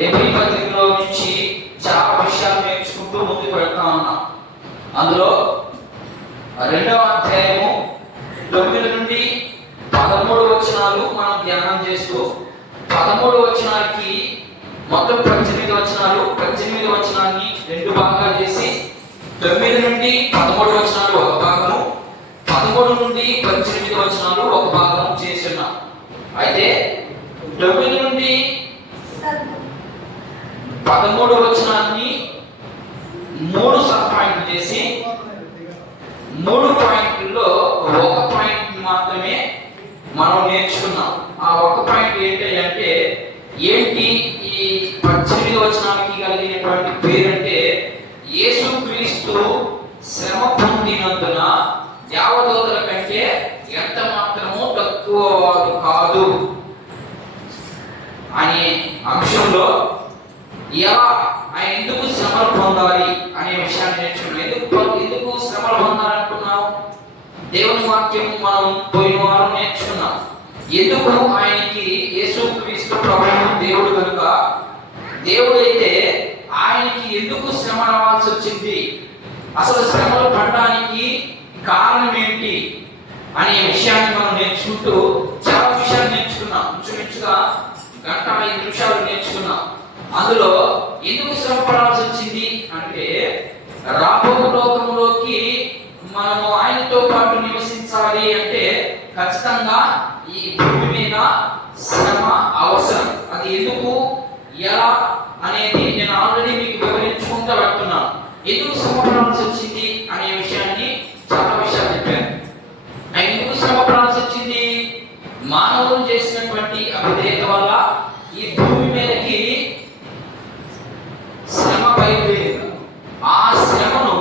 Hebrew పత్రికలో నుంచి చాలా విషయాలు నేర్చుకుంటూ ముందుకు వెళ్తా ఉన్నాం. అందులో 2వ అధ్యాయము 9 నుండి 13 వచనాలు మనం ధ్యానం చేస్తూ 13 వచనానికి మొత్తం 18 వచనాలు, 18 వచనాన్ని 2 భాగాలు చేసి 9 నుండి 13 వచనాలు ఒక భాగము, 13 నుండి 18 వచనాలు ఒక భాగం చేస్తున్నాం. అయితే 9 నుండి 13 వచనాన్ని 3 సబ్ పాయింట్లు చేసి 3 పాయింట్లలో ఒక పాయింట్ మాత్రమే మనం నేర్చుకున్నాం. ఆ ఒక పాయింట్ ఏంటంటే ఏంటి ఈ 18 వచనానికి కలిగినటువంటి పేరంటే యేసుక్రీస్తు శ్రమ పొందినందున దేవదూతల కంటే ఎంత మాత్రము తక్కువ వాడు కాదు అనే అంశంలో ఎలా ఆయన ఎందుకు శ్రమలు పొందాలి అనే విషయాన్ని నేర్చుకున్నాం. ఎందుకు శ్రమలు పొందాలనుకున్నాం? దేవుని వాక్యం మనం పోయిన వారం నేర్చుకున్నాం. ఎందుకు ఆయనకి యేసుక్రీస్తు ప్రభువు దేవుడు కనుక దేవుడైతే ఆయనకి ఎందుకు శ్రమ రావాల్సి వచ్చింది, అసలు శ్రమలు పడడానికి కారణం ఏంటి అనే విషయాన్ని మనం నేర్చుకుంటూ చాలా విషయాలు నేర్చుకున్నాం. ఇంచుమించుగా 1:05 నేర్చుకున్నాం. అందులో ఎందుకు శ్రమ పడాల్సి వచ్చింది అంటే రాబో లోకంలోకి మనము ఆయనతో పాటు నివసించాలి అంటే ఖచ్చితంగా ఈ భూమి మీద శ్రమ అవసరం. అది ఎందుకు, ఎలా అనేది నేను ఆల్రెడీ మీకు వివరించుకుంటూ వెళ్తున్నాను. ఎందుకు శ్రమ పడాల్సి వచ్చింది అనే విషయాన్ని చాలా విషయాలు చెప్పాను. ఆయన ఎందుకు శ్రమ పడాల్సి వచ్చింది? మానవులు చేసినటువంటి అవిధేయత వల్ల ఈ భూమి మీదకి శ్రమ బయలుదేరింది. ఆ శ్రమను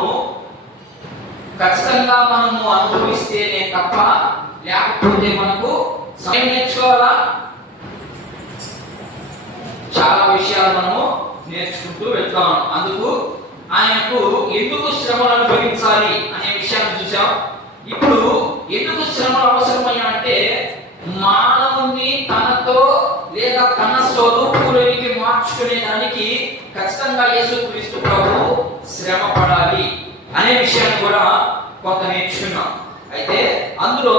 ఖచ్చితంగా మనము అనుభవిస్తేనే తప్ప లేకపోతే మనకు సమయం నేర్చుకోవాలా. చాలా విషయాలు మనము నేర్చుకుంటూ వెళ్తాం. అందుకు ఆయనకు ఎందుకు శ్రమలు అనుభవించాలి అనే విషయాన్ని చూసాం. ఇప్పుడు ఎందుకు శ్రమలు అవసరమయ్యా అంటే మానవుని తనతో లేదా తన స్వరూపులోనికి మార్చుకునే దానికి ఖచ్చితంగా యేసుక్రీస్తు ప్రభువు శ్రమ పడాలి అనే విషయాన్ని కూడా కొంత నేర్చుకున్నాం. అయితే అందులో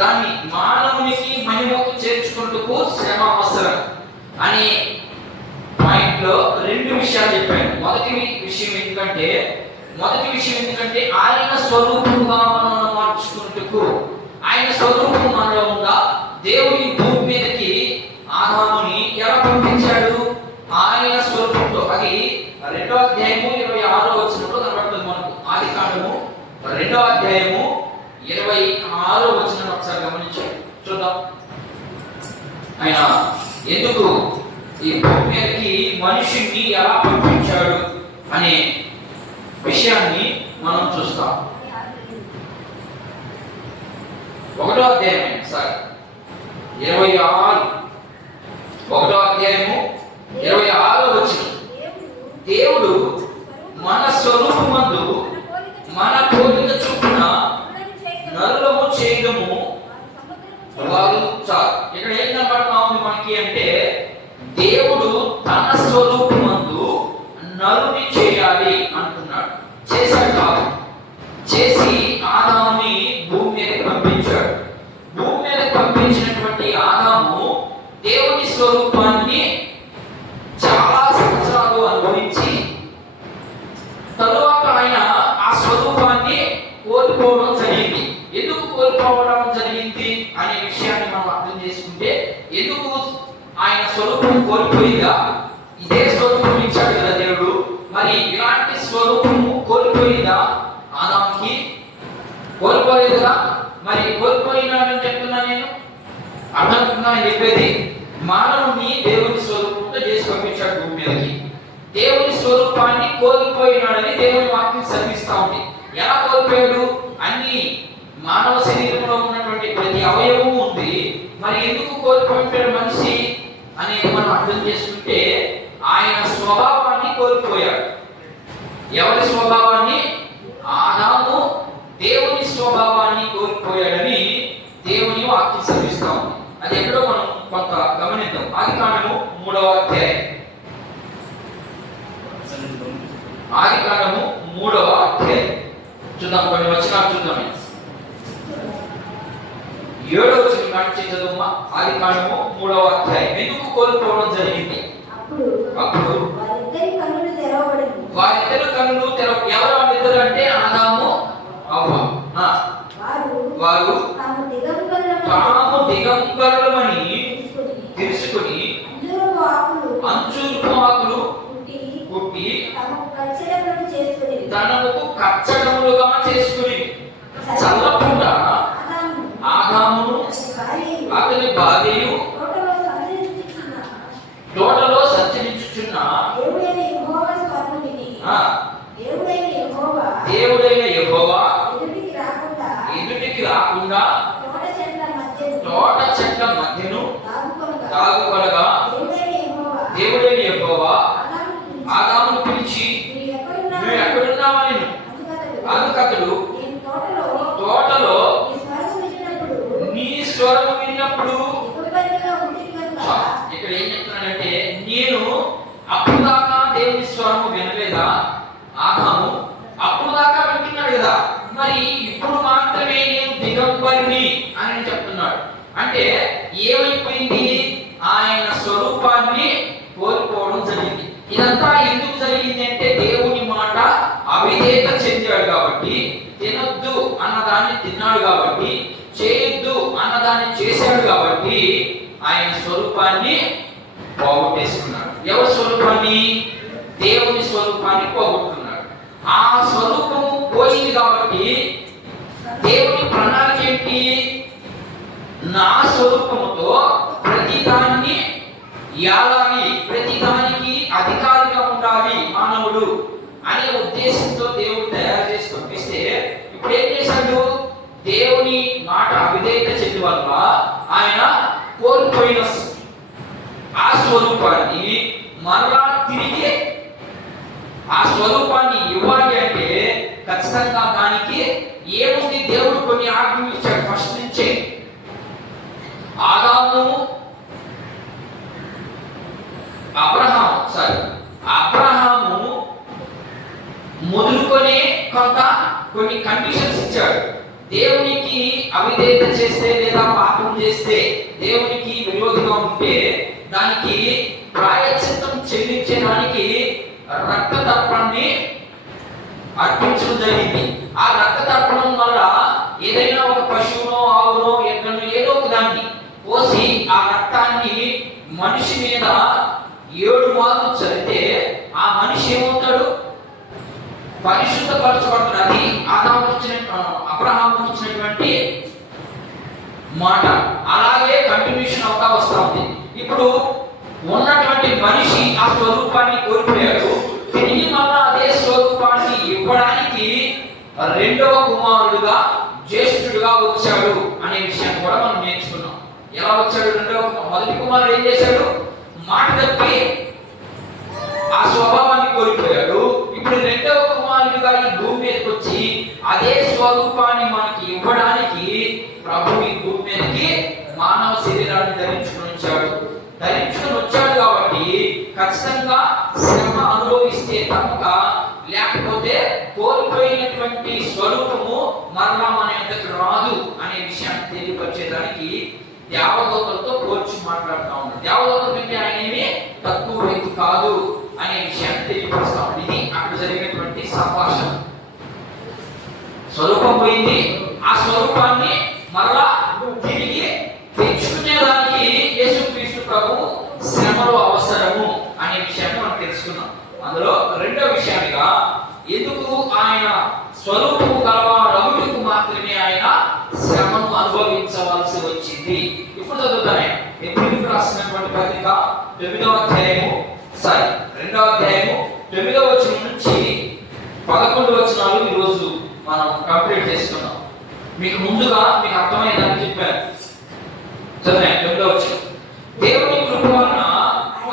దాన్ని మానవునికి మహిమకు చేర్చుకుంటూ శ్రమ అవసరం అనే పాయింట్ లో 2 విషయాలు చెప్పాను. మొదటి విషయం ఎందుకంటే ఆయన స్వరూపంగా మనం మార్చుకుంటూ ఆయన స్వరూపం మనలో ఉందా. దేవుడి భూమి మీదకి ఆదాముని ఎలా పంపించాడు? ఆయన స్వరూపంతో. అది 2వ అధ్యాయము 26వ వచనంలో కనబడుతుంది మనకు. ఆదికాండము 2వ అధ్యాయము 26వ వచనం ఒకసారి గమనించండి, చూద్దాం. ఆయన ఎందుకు ఈ భూమి మీదకి మనిషిని ఎలా పంపించాడు అనే విషయాన్ని మనం చూస్తాం. 1వ అధ్యాయం సార్ 26 1వ అధ్యాయము 26వ వచనం. దేవుడు మన స్వరూపమందు మన పోలిక చొప్పున నరులము చేయడము వారు చాలు. ఇక్కడ ఏం కనబడతా ఉంది మనకి అంటే దేవుడు తన స్వరూపమందు నరుని చేయాలి అనుకున్నాడు. చేశాడు కాదు, చేసి ఆదాముని భూమి మీదకి పంపించాడు. భూమి మీదకి పంపించినటువంటి ఆదాము దేవుని స్వరూపాన్ని చాలా సంవత్సరాలు అనుభవించి తరువాత ఆయన ఆ స్వరూపాన్ని కోల్పోవడం జరిగింది. ఎందుకు కోల్పోవడం జరిగింది అనే విషయాన్ని మనం అర్థం చేసుకుంటే, ఎందుకు ఆయన స్వరూపం కోల్పోయిందా? ఇదే స్వరూపం ఇచ్చాడు కదా దేవుడు. మరి ఇలాంటి స్వరూపము కోల్పోయిందా ఆదాముకి? కోల్పోలేదు కదా. మరి కోల్పోయినాడని చెప్తున్నా నేను, అర్థమవుతుందా చెప్పేది? మానవుని దేవుని స్వరూపంతో చేసి పంపించాడు భూమి మీదకి. దేవుని స్వరూపాన్ని కోల్పోయినాడని దేవుని వాక్యం సెలవిస్తా ఉంది. ఎలా కోల్పోయాడు? అన్ని మానవ శరీరంలో ఉన్నటువంటి ప్రతి అవయవము ఉంది. మరి ఎందుకు కోల్పోయాడు మనిషి అనేది మనం అర్థం చేసుకుంటే ఆయన స్వభావాన్ని కోల్పోయాడు. ఎవరి స్వభావాన్ని? ఆదాము దేవుని స్వభావాన్ని కోల్పోయాడని దేవుని వాక్యం సెలవిస్తా ఉంది. అది ఎక్కడో మనం కొంత గమనిద్దాం. ఆదికాండము 3వ అధ్యాయం ఆదికాండము 3వ అధ్యాయం చూద్దాం, కొన్ని వచనాలు చూద్దాం. 7వ వచనం కాంచి చదువుమా. ఆదికాండము 3వ అధ్యాయం. ఎందుకు కోల్పోవడం జరిగింది? అప్పుడు వారిద్దరి కన్నులు తెరవ. ఎవరు వాళ్ళిద్దరు అంటే ఆదాము అవ్వ. వారు తాము దిగంబరులమని తెలుసుకుని అంజూరపు ఆకులు పుట్టి తనకు కచ్చడములుగా చేసుకుని చల్లకుండా ఆదామును అతని భార్యయు తోటలో సంచరించుచున్న దేవుడైన యెహోవా ఎదుటికి రాకుండా తోట చెట్ల మధ్యను దాగుకొనగా దేవుడైన యెహోవా ఆదామును పిలిచి, నువ్వు ఎక్కడున్నావని. అందుకతడు, తోటలో నీ స్వరము విన్నప్పుడు. ఇక్కడ ఏం చెప్తున్నాడంటే, నేను అప్పుడు దాకా దేవుని స్వరము వినలేదా? ఆదాము అప్పుడు దాకా వింటున్నాడు కదా, మరి ఇప్పుడు మాత్రమే నేను దిగంబరిని అని చెప్తున్నాడు. అంటే ఏమైపోయింది? ఆయన స్వరూపాన్ని కోల్పోవడం జరిగింది. ఇదంతా ఎందుకు జరిగింది అంటే, దేవుని మాట అవిధేయత చెందాడు కాబట్టి, తినొద్దు అన్నదాన్ని తిన్నాడు కాబట్టి, చేయొద్దు అన్నదాన్ని చేశాడు కాబట్టి ఆయన స్వరూపాన్ని పోగొట్టేసుకున్నాడు. ఎవరి స్వరూపాన్ని? దేవుని స్వరూపాన్ని పోగొట్టుకున్నాడు. ఆ స్వరూపము పోయింది కాబట్టి దేవుని ప్రణాళిక ఏంటి? నా స్వరూపముతో ప్రతిదాన్ని యాలాలి, ప్రతిదానికి అధికారిగా ఉండాలి మానవుడు అనే ఉద్దేశంతో దేవుడు తయారు చేసి పంపిస్తే, ఇప్పుడు ఏం చేశాడు? దేవుని మాట అవిధేయత చెంది వల్ల ఆయన కోల్పోయిన ఆ స్వరూపాన్ని మరలా తిరిగి ఆ స్వరూపాన్ని ఇవ్వాలి అంటే ఖచ్చితంగా దానికి ఏముంది? దేవుడు కొన్ని ఆజ్ఞలు ఇచ్చాడు. ఫస్ట్ నుంచే అబ్రహాము మొదలుకొని కొన్ని కండిషన్స్ ఇచ్చాడు. దేవునికి అవిధేయత చేస్తే లేదా పాపం చేస్తే, దేవునికి విరోధిగా ఉంటే దానికి ప్రాయశ్చిత్తం చెల్లించడానికి రక్త తర్పణాన్ని అర్పించడం జరిగింది. ఆ రక్త తర్పణం వల్ల ఏదైనా ఒక పశువునో ఆవునో ఎడ్లను ఏదో ఒక దాన్ని పోసి ఆ రక్తాన్ని మనిషి మీద 7 మార్లు చల్లితే ఆ మనిషి ఏమవుతాడు? పరిశుద్ధపరచబడతాడు. అది అబ్రహాముకు ఇచ్చినటువంటి మాట. అలాగే కంటిన్యూషన్ అవుతా వస్తా ఉంది. ఇప్పుడు ఉన్నటువంటి మనిషి ఆ స్వరూపాన్ని కోల్పోయాడు. తిరిగి మళ్ళా అదే స్వరూపాన్ని ఇవ్వడానికి రెండవ కుమారుడుగా జ్యేష్ఠుడుగా వచ్చాడు అనే విషయాన్ని కూడా మనం నేర్చుకున్నాం. ఎలా వచ్చాడు? మొదటి కుమారుడు ఏం చేశాడు? మాట తప్పి ఆ స్వభావాన్ని కోల్పోయాడు. ఇప్పుడు రెండవ కుమారుడుగా ఈ భూమి మీదకి వచ్చి అదే స్వరూపాన్ని మనకి ఇవ్వడానికి ప్రభు ఈ భూమి మీదకి మానవ శరీరాన్ని ధరించుకొని వచ్చాడు కాబట్టి ఖచ్చితంగా శ్రమ అనుభవిస్తే తప్పక, లేకపోతే కోల్పోయినటువంటి స్వరూపము మరలా మన యొద్దకు రాదు అనే విషయాన్ని తెలియపరిచేదానికి దేవదూతలతో పోల్చి మాట్లాడుతూ ఉన్నాడు. దేవదూతల కంటే ఆయన ఏమి తక్కువ వ్యక్తి కాదు అనే విషయాన్ని తెలియపరుస్తా ఉన్నాడు. ఇది అక్కడ జరిగినటువంటి సంభాషణ. స్వరూపం పోయింది, ఆ స్వరూపాన్ని మరలా తిరిగి తెచ్చుకునేదానికి యేసుక్రీస్తు ప్రభు శ్రమలు అవసరము అనే విషయాన్ని మనం తెలుసుకున్నాం. అందులో రెండో విషయానిగా, ఎందుకు ఆయన స్వరూపము గలవాడగుటకు మాత్రమే ఆయన శ్రమను అనుభవించవలసి వచ్చింది. ఇప్పుడు చదువుతానే ఎబ్రీయులకు రాసినటువంటి పత్రిక 2వ అధ్యాయము 9వ వచనం నుంచి 11 వచనాలు ఈరోజు మనం కంప్లీట్ చేసుకున్నాం. మీకు ముందుగా మీకు అర్థమయ్యేదని చెప్పాను. చదివా 9వ వచనం. దేవుని కృప వలన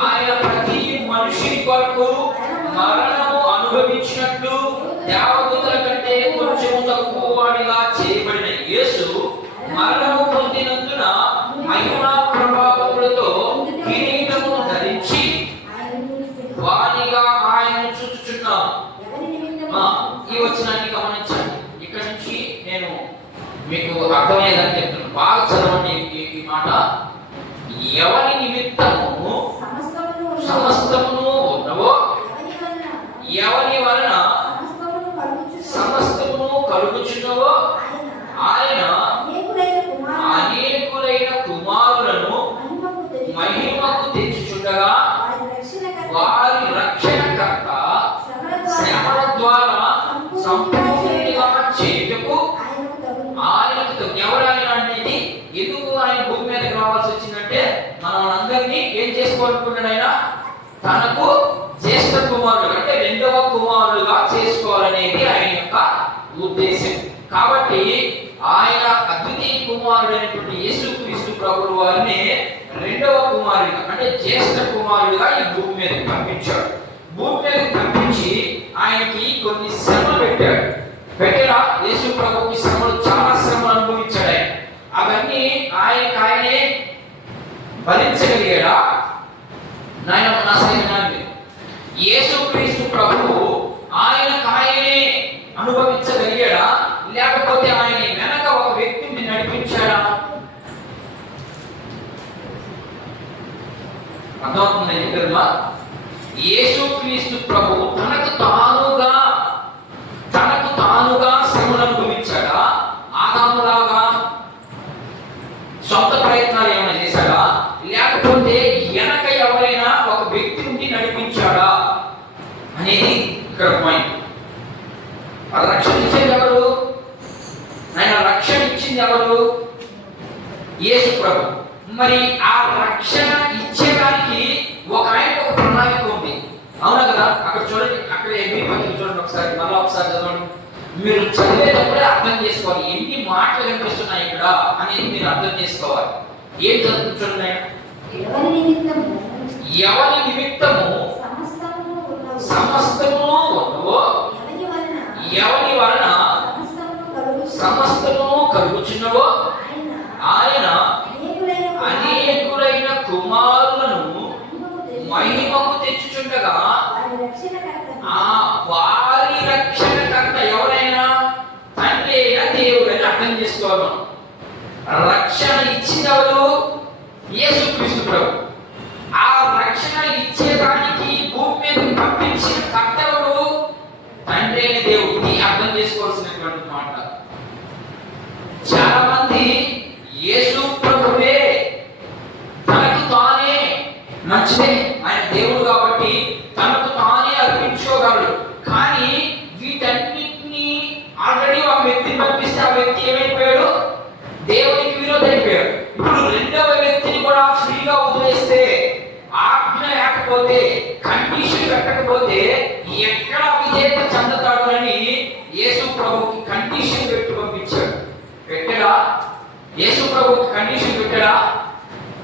ఆయన ప్రతి మనిషి కొరకు మరణము అనుభవించినట్లు దేవదూతల కంటే కొంచెం తక్కువ వాడిగా చేయబడిన యేసు మరణము పొందినందున మహిమా ప్రభావములతో కిరీటమును ధరించి వానిగా ఆయన చూచుచున్నాం. అర్థమయ్యేదని చెప్తున్నాను. బాగా చదవండి ఈ మాట. ఎవరి నిమిత్తము సమస్తమును ఉన్నవో, ఎవరి వలన సమస్తమును కలుగుచున్నవో ఆయన అనేకులైన కుమారులను మహిమకు తెచ్చుచుండగా వారి రక్షణకర్త శ్రమల ద్వారా సంపూర్ణంగా చేయుటకు ఆయనకు తగు. ఎవరైనా అనేది ఎందుకు ఆయన భూమి మీదకి రావాల్సి వచ్చిందంటే మనందరినీ ఏం చేసుకోవాలనుకున్నాడు ఆయన? తనకు జ్యేష్ఠ కుమారుడు అంటే రెండవ కుమారుడుగా చేసుకోవాలనేది ఆయన యొక్క ఉద్దేశం. కాబట్టి ఆయన అద్వితీయ కుమారుడైనటువంటి యేసుక్రీస్తు ప్రభువు వారిని రెండవ కుమారుడిగా అంటే జ్యేష్ఠ కుమారుడిగా ఈ భూమి మీదకి పంపించాడు. భూమి మీదకి పంపించి ఆయనకి కొన్ని శ్రమలు పెట్టాడా? యేసు ప్రభువుకి శ్రమలు, చాలా శ్రమలు అనుభవించాడు ఆయన. అవన్నీ ఆయనే భరించగలిగాడా? నా సైన్యాన్ని యేసుక్రీస్తు ప్రభువు ఆయనే అనుభవించగలిగాడా? లేకపోతే ఆయన వెనక ఒక వ్యక్తిని నడిపించాడా? అర్థమవుతుంది చెప్పారుమా? యేసుక్రీస్తు ప్రభువు తనకు తానుగా శ్రమను అనుభవించాడా? ఆదాములాగా సొంత ప్రయత్నాలు ఏమైనా చేశాడా? లేకపోతే వెనక ఎవరైనా ఒక వ్యక్తిని నడిపించాడా అనేది ఇక్కడ పాయింట్. రక్షణ ఇచ్చేది ఎవరు? ఆయన రక్షణ ఇచ్చింది ఎవరు? యేసు ప్రభు. మరి ఆ రక్షణ ఇచ్చేదానికి ఆయన ఒక ప్రణాళిక ఉంది, అవునా కదా? అక్కడ చూడండి, అక్కడ ఎన్ని పత్రిక చూడండి ఒకసారి, మళ్ళీ ఒకసారి చదవండి. మీరు చదివేటప్పుడే అర్థం చేసుకోవాలి ఎన్ని మాటలు కనిపిస్తున్నాయి ఇక్కడ అనేది మీరు అర్థం చేసుకోవాలి. ఏం చదువుతున్నాయి? ఎవరి నిమిత్తము సమస్తము ఉన్నవో, ఎవరి వలన సమస్తము కలుగుచున్నవో ఆయన అనేకులైన కుమారులను మహిమకు తెచ్చుచుండగా వారి రక్షణకర్త ఎవరైనా తండ్రి అయినా దేవుడైనా అర్థం చేసుకోవాలి. రక్షణ ఇచ్చింది ఎవరు? యేసుక్రీస్తు ప్రభు. ఆ రక్షణ ఇచ్చేదానికి భూమి మీద పంపించిన కర్త ఎవరు? తండ్రి అయిన దేవుడు. ఇది అర్థం చేసుకోవాల్సినటువంటి మాట. చాలా మంది యేసు ప్రభువే తనకు తానే మంచిదే, ఆయన దేవుడు కాబట్టి తనకు తానే అర్పించుకోగలడు. కానీ వీటన్నిటినీ ఆల్రెడీ ఒక వ్యక్తిని పంపిస్తే ఆ వ్యక్తి ఏమైపోయాడు? దేవునికి విరోధైపోయాడు. ఇప్పుడు రెండవ వ్యక్తిని కూడా ఫ్రీగా వదిలేస్తే, ఆజ్ఞ లేకపోతే, కండిషన్ పెట్టకపోతే ఎక్కడ విధేయత చెందుతాడు అని యేసు ప్రభుకి కండిషన్ పెట్టి పంపించాడు. పెట్టాడా? యేసు ప్రభుకి కండిషన్ పెట్టాడా?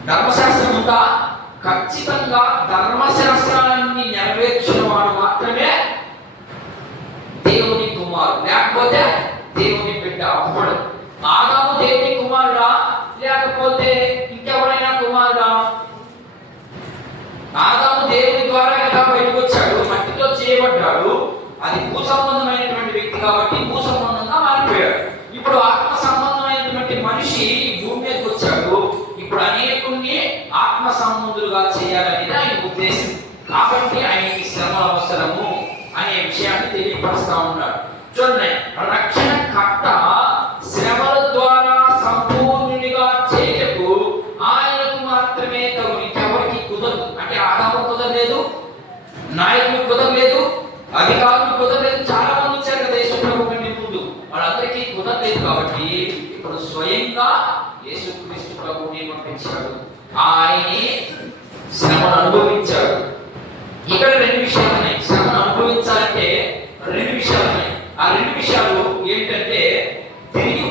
ధర్మశాస్త్రం ఉందా? ఖచ్చితంగా ధర్మశాస్త్రాన్ని నెరవేర్చిన వాడు మాత్రమే దేవుని కుమారుడు, లేకపోతే దేవుని బిడ్డ అవ్వడు. ఆదాము దేవుని కుమారుడా లేకపోతే ఇంకెవరైనా కుమారుడా? ఆదాము దేవుని ద్వారా ఎలా బయటకు వచ్చాడు? మట్టితో చేయబడ్డాడు. అది భూ సంబంధమైనటువంటి వ్యక్తి కాబట్టి భూ సంబంధంగా మారిపోయాడు. ఇప్పుడు ఆత్మ సంబంధమైనటువంటి మనిషి భూమి మీదకి వచ్చాడు. ఇప్పుడు అనేకుల్ని ఆత్మ సంబంధులుగా చేయాలనేది ఆయన ఉద్దేశం. కాబట్టి ఆయనకి శ్రమ అవసరము అనే విషయాన్ని తెలియపరుస్తా ఉన్నాడు. చూడండి, రక్షణ కర్త శ్రమల ద్వారా సంపూర్ణునిగా చేయటకు ఆయనకు మాత్రమే తగును. ఎవరికి కుదరదు. అంటే ఆదాము కుదరలేదు, నాయకులు కుదరలేదు, అధికారులు కుదరలేదు. చాలా మంది వచ్చారు కదా యేసు ప్రభు కంటే ముందు, వాళ్ళందరికీ కుదరలేదు. కాబట్టి ఇప్పుడు స్వయంగా యేసుక్రీస్తు ప్రభువుని పంపించాడు. ఆయనే శ్రమను అనుభవించాడు. ఇక్కడ రెండు విషయాలు ఉన్నాయి. శ్రమను అనుభవించాలంటే రెండు విషయాలు ఉన్నాయి. ఆ రెండు విషయాలు ఏంటంటే తిరిగి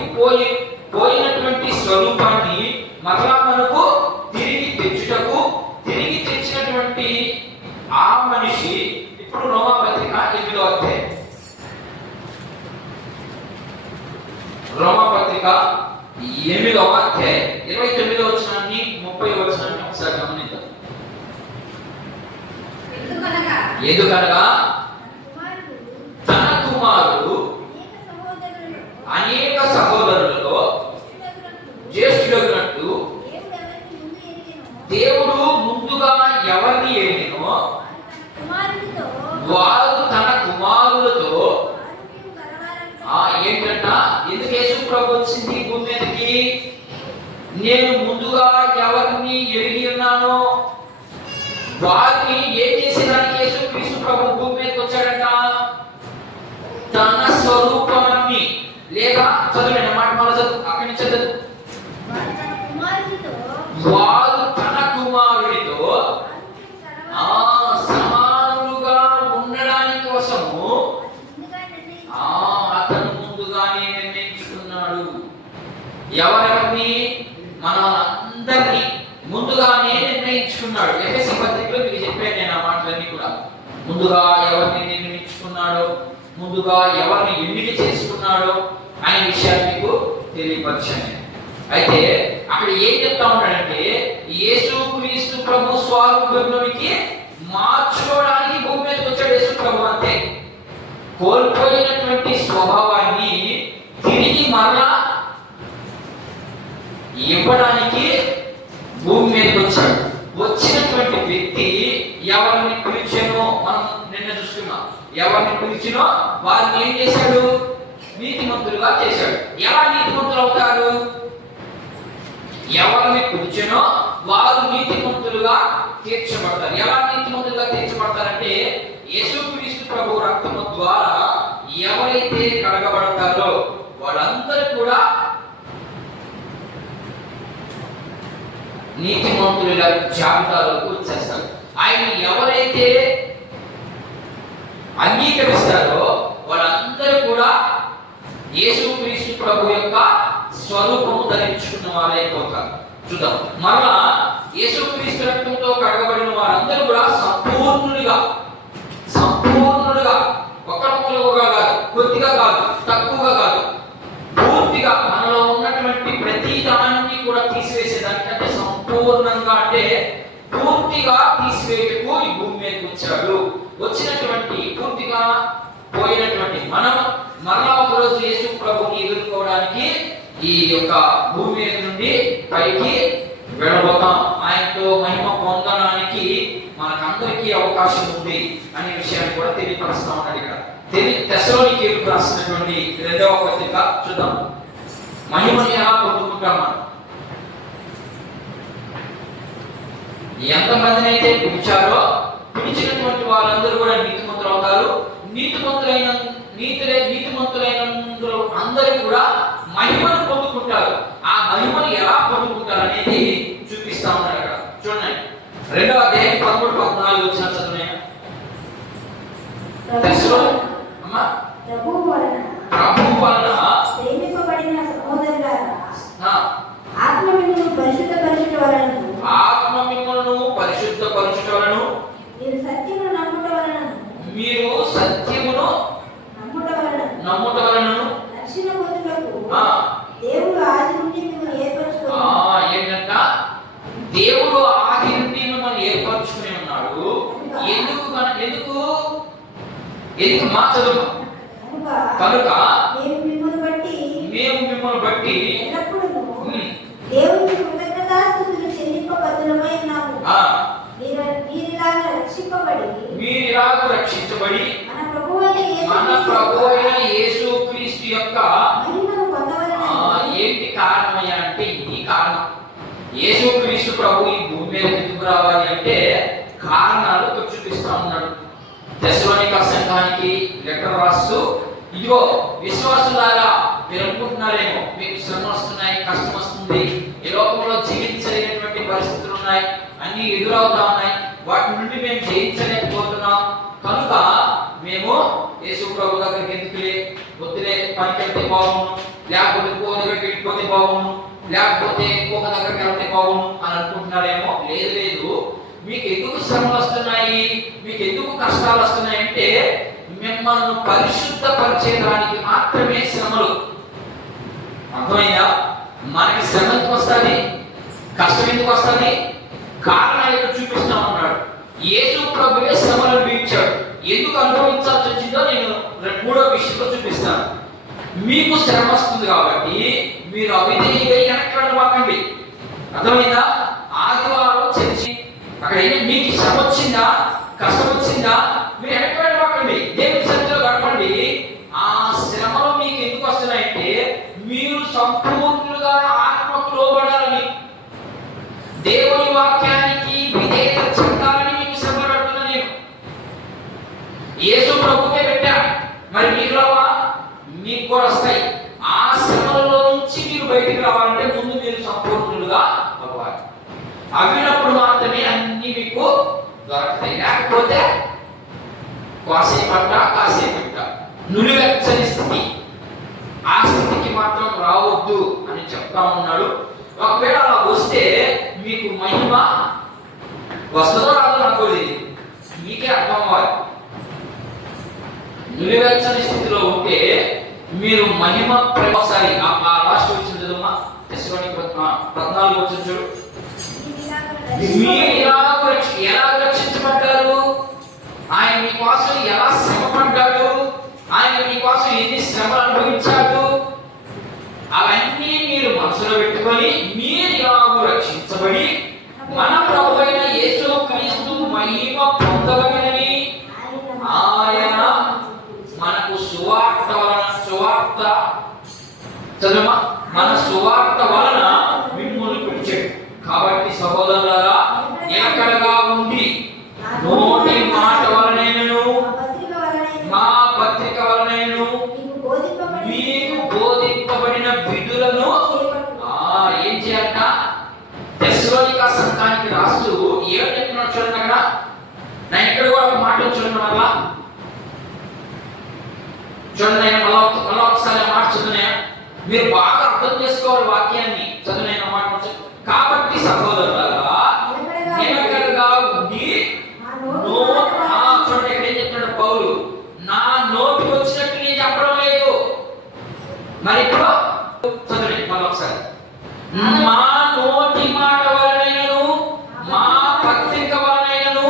పోయినటువంటి స్వరూపాన్ని మరలా మనకు తిరిగి తెచ్చుటకు, తిరిగి తెచ్చినటువంటి ఆ మనిషి ఇప్పుడు రోమాపత్రిక 8వ అధ్యాయం, రోమాపత్రిక 8వ అధ్యాయం 29వ వచనాన్ని 30వ వచనాన్ని ఒకసారి గమనిద్దాం. ఎందుకనగా తన కుమారుడు అనేక సహోదరులలో లేనిను వారు తన కుమారులతో ఏంటంట, ఎందుకు యేసు ప్రభు వచ్చింది భూమి మీదకి? నేను ముందుగా ఎవరిని ఎరిగి ఉన్నానో వారిని ఏం చేసేదానికి యేసు క్రీస్తు ప్రభు భూమి మీదకి వచ్చాడంట? తన స్వరూపాన్ని, లేదా చదువు మాట మన చదువు అక్కడి నుంచి చదువు. వారు తన కుమారుడితో సమానులుగా ఉండడానికి కోసము అతను ముందుగానే నిర్ణయించుకున్నాడు. ఎవరెవరిని? మనందరినీ ముందుగానే నిర్ణయించుకున్నాడు. ఎఫెసీ పత్రికలో మీకు చెప్పాను నేను ఆ మాటలన్నీ కూడా. ముందుగా ఎవరిని నిర్ణయించుకున్నాడో, ముందుగా ఎవరిని ఎన్నిక చేసుకున్నాడో అనే విషయాన్ని మీకు తెలియపరిచాను. అయితే అక్కడ ఏం చెప్తా ఉన్నాడంటే, యేసు క్రీస్తు ప్రభు స్వరూపంలోనికి మార్చుకోవడానికి భూమి మీదకి వచ్చాడు యేసు ప్రభు. అంతే. కోల్పోయినటువంటి స్వభావాన్ని తిరిగి మరలా ఇవ్వడానికి భూమి మీదకి వచ్చాడు. వచ్చినటువంటి వ్యక్తి ఎవరిని పిలిచానో మనం నిన్న చూస్తున్నాం. ఎవరిని పిలిచినో వారిని ఏం చేశాడు? నీతిమంతులుగా చేశాడు. ఎలా నీతిమంతులు అవుతారు? ఎవరిని పిలిచినో వారు నీతిమంతులుగా తీర్చబడతారు. ఎలా నీతిమంతులుగా తీర్చబడతారంటే, యేసుక్రీస్తు ప్రభు రక్తము ద్వారా ఎవరైతే కడగబడతారో వాళ్ళందరూ కూడా నీతిమంతుల జాబితాలోకి వచ్చేస్తారు. ఆయన ఎవరైతే అంగీకరిస్తారో వాళ్ళందరూ కూడా యేసుక్రీస్తు ప్రభు యొక్క స్వరూపము ధరించుకున్న వారైపోతారు. చూద్దాం. మరలా యేసుక్రీస్తు రక్తంతో కడగబడిన వారందరూ కూడా సంపూర్ణులుగా ఒక్క ముక్కలుగా కాదు, కొద్దిగా కాదు, తక్కువగా కాదు, పూర్తిగా మనలో ఉన్నటువంటి ప్రతి దాన్ని కూడా తీసివేసేదానికంటే సంపూర్ణంగా, అంటే పూర్తిగా తీసివేయటకు ఈ భూమి మీదకి వచ్చాడు. వచ్చినటువంటి పూర్తిగా పోయినటువంటి మనం మరలా ఒకరోజు యేసు ప్రభుని ఎదుర్కోవడానికి ఈ యొక్క భూమి మీద నుండి పైకి వెళ్ళబోతాం. ఆయనతో మహిమ పొందడానికి మనకందరికీ అవకాశం ఉంది అనే విషయాన్ని కూడా తెలియపరుస్తా ఉన్నాడు. ఇక్కడ తెస్సలోనికీయులకు రాసినటువంటి 2వ పత్రిక చూద్దాం. మహిమని ఎలా పొందుకుంటాం మనం? ఎంతమందిని అయితే పిలిచారో పిలిచినటువంటి వాళ్ళందరూ కూడా నీతిమంతులు అవుతారు. నీతిమంతులైన అందరూ కూడా మహిమను పొందుకుంటారు. ఆ మహిమను ఎలా పొందుకుంటారు అనేది చూపిస్తా ఉన్నాడు అక్కడ. చూడండి, 2వ అధ్యాయం 13-14 వచ్చిన చదువునే. ప్రభువు వలన ప్రేమింపబడిన సహోదరులారా, ఆత్మ మిమ్ములను పరిశుద్ధపరచుట వలన మీరు సత్యమును నమ్ముట వలన రక్షణ పొందుటకు దేవుడు ఆది నుండి మిమ్మల్ని ఏర్పరచుకున్నాడు. ఏంటంట? దేవుడు ఆది నుండి మిమ్మల్ని ఏర్పరచుకుని ఉన్నాడు. ఎందుకు మా చదువు కనుక మేము మిమ్మల్ని బట్టి దేవునికి కృతజ్ఞతాస్తుతులు చెల్లింపబద్ధులమై ఉన్నాము. మీరిలాగ రక్షించబడి మన ప్రభువైన యేసుక్రీస్తు యొక్క ఏంటి కారణమయ్యా అంటే, ఇది కారణం. యేసుక్రీస్తు ప్రభు ఈ భూమి మీద ఎందుకు రావాలి అంటే కారణాలు చూపిస్తా ఉన్నాడు. తెస్సలోనిక సంఘానికి లెటర్ రాస్తూ, ఇదిగో విశ్వాసులారా, మీరు అనుకుంటున్నారేమో మీకు శ్రమ వస్తున్నాయి, కష్టం వస్తుంది, ఈ లోకంలో జీవించలేనటువంటి పరిస్థితులు ఉన్నాయి, అన్ని ఎదురవుతా ఉన్నాయి, వాటి నుండి మేము జయించలేకపోతున్నాం. కనుక మేము యేసు ప్రభు దగ్గరికి ఎందుకులే, వద్దులే, పనికి వెళ్తే బాగుండు, లేకపోతే ఇంకో దగ్గరికి వెళ్ళిపోతే బాగుండు, లేకపోతే ఇంకొక దగ్గరికి వెళ్తే బాగుండు అని అనుకుంటున్నారేమో. లేదు, మీకు ఎందుకు శ్రమలు వస్తున్నాయి, మీకు ఎందుకు కష్టాలు వస్తున్నాయి అంటే మిమ్మల్ని పరిశుద్ధపరిచేయడానికి మాత్రమే శ్రమలు. అర్థమైందా? మనకి శ్రమ ఎందుకు వస్తుంది, కష్టం ఎందుకు వస్తుంది, కారణాలు ఇక్కడ చూపిస్తా ఉన్నాడు. యేసు ప్రభువే శ్రమలు అనుభవించాడు. ఎందుకు అనుభవించాల్సి వచ్చిందో నేను 3వ విషయంలో చూపిస్తాను. మీకు శ్రమ వస్తుంది కాబట్టి మీరు అవిధేయులుగా వెనక్కి వెళ్ళబాకండి. అర్థమైందా? ఆదివారం చర్చి అక్కడ మీకు శ్రమ వచ్చిందా, కష్టం వచ్చిందా, మీరు వెనక్కి వెళ్ళకండి, దేవుని సన్నిధిలో గడపండి. ఆ శ్రమలు మీకు ఎందుకు వస్తున్నాయంటే మీరు సంపూర్ణంగా ఆత్మకు లోబడాలని, దేవుని వాక్యానికి విధేయత చెందాలని మీకు శ్రమ పెడుతున్నా నేను. యేసు ప్రభుకే పెట్టా, మరి మీకు కూడా వస్తాయి. ఆ శ్రమలలో నుంచి మీరు బయటికి రావాలంటే ముందు మీరు సంపూర్ణులుగా అవ్వాలి. అవినప్పుడు మాత్రమే అన్ని మీకు దొరుకుతాయి. లేకపోతే కాసేపట్ట నులివెచ్చని స్థితి, ఆ స్థితికి మాత్రం రావద్దు అని చెప్తా ఉన్నాడు. ఒకవేళ అలా వస్తే మీకు మహిమ వస్తుందో రాదో అనుకోలేదు, మీకే అర్థం అవ్వాలి. నులివెచ్చని స్థితిలో ఉంటే మీరు మహిమ ఒకసారి ఆ లాస్ట్ వచ్చిన చదువుమా, తెస్సలోనికీ 14 వచ్చిన చూడు. మీరు ఎలా రక్షించబడ్డారు, ఆయన మీకోసం ఎలా శ్రమ పడ్డాడు, ఆయన మీకోసం ఎన్ని శ్రమలు అనుభవించాడు, అవన్నీ మీరు మనసులో పెట్టుకొని మీరు ఎలాగో రక్షించబడి మన ప్రభువైన యేసుక్రీస్తు మహిమ పొందవలెనని ఆయన మనకు సువార్త చదువుమా, మన సువార్త వలన మిమ్మల్ని పిలిచాడు. కాబట్టి సహోదరులారా, ఎక్కడగా ఉండి నోటి మాట వలనైనను మా పత్రిక వలనైనను మీకు బోధింపబడిన విధులను ఏం చేయాలట? తెస్సలోనిక సంఘానికి రాస్తూ ఏం చెప్తున్నాడు చూడండి. అక్కడ నేను ఇక్కడ కూడా ఒక మాట చూడండి, వల్ల చూడండి. నేను మళ్ళా ఒకసారి మాట చదువునే, మీరు బాగా అర్థం చేసుకోవాలి వాక్యాన్ని. చదువునైన మాట కాబట్టి సహోదరులారా, నిలకడగా ఉండి చూడండి. ఇక్కడ ఏం చెప్తున్నాడు పౌలు, నా నోటికి వచ్చినట్టు నేను చెప్పడం లేదు. మరి ఇప్పుడు చదువుని మళ్ళీ ఒకసారి, మా నోటి మాట వలనైనను మా పత్రిక వలనైనను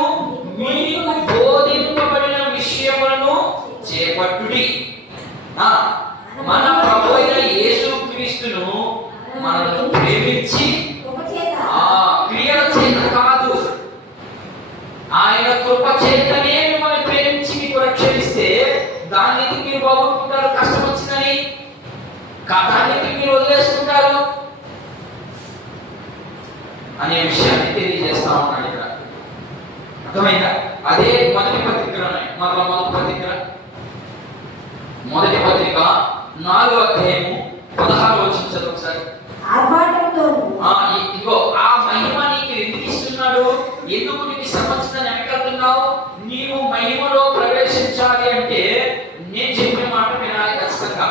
మీకు బోధింపబడిన విషయములను చేపట్టుడి. మన ప్రభువైన యేసుక్రీస్తును మనల్ని ప్రేమించి క్రియల చేత కాదు, ఆయన కృప చేతనే మిమ్మల్ని ప్రేమించి మీకు రక్షిస్తే దానికి మీరు బాగుంటారు. కష్టం వచ్చిందని దానికి మీరు వదిలేసుకుంటారు అనే విషయాన్ని తెలియజేస్తా ఉన్నాడు ఇక్కడ. అర్థమైందా? అదే మొదటి పత్రికలో మరలా మొదటి పత్రిక 4వ అధ్యాయము 16వ వచనం చదువు ఒకసారి. ఇదిగో ఆ మహిమ నీకు ఎందుకు ఇస్తున్నాడు, ఎందుకు నీకు సంబంధించిన వెనకెళ్తున్నావు? నీవు మహిమలో ప్రవేశించాలి అంటే నేను చెప్పిన మాట వినాలి ఖచ్చితంగా.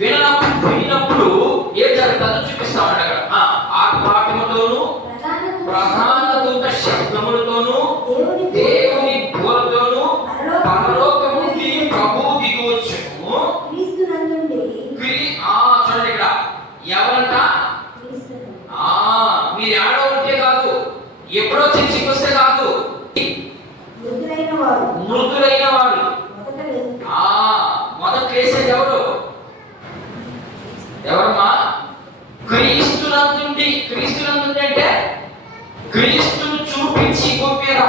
వినప్పుడు ఏం జరుగుతుందో చూపిస్తామంట అక్కడ. ఆత్మాటముతోను ప్రధాన దూత శబ్దములతోను దేవుని బోరతోను పరలోకము నుండి ప్రభువు దిగి వచ్చును. చూడండి ఇక్కడ ఎవరంట? మీరు ఆడో ఉంటే కాదు, ఎప్పుడో చర్చికి వస్తే కాదు, మృతులైన వాడు. మొదట లేసేది ఎవరమ్మా? క్రీస్తునందుండి అంటే క్రీస్తును చూపించి గొప్పేదా.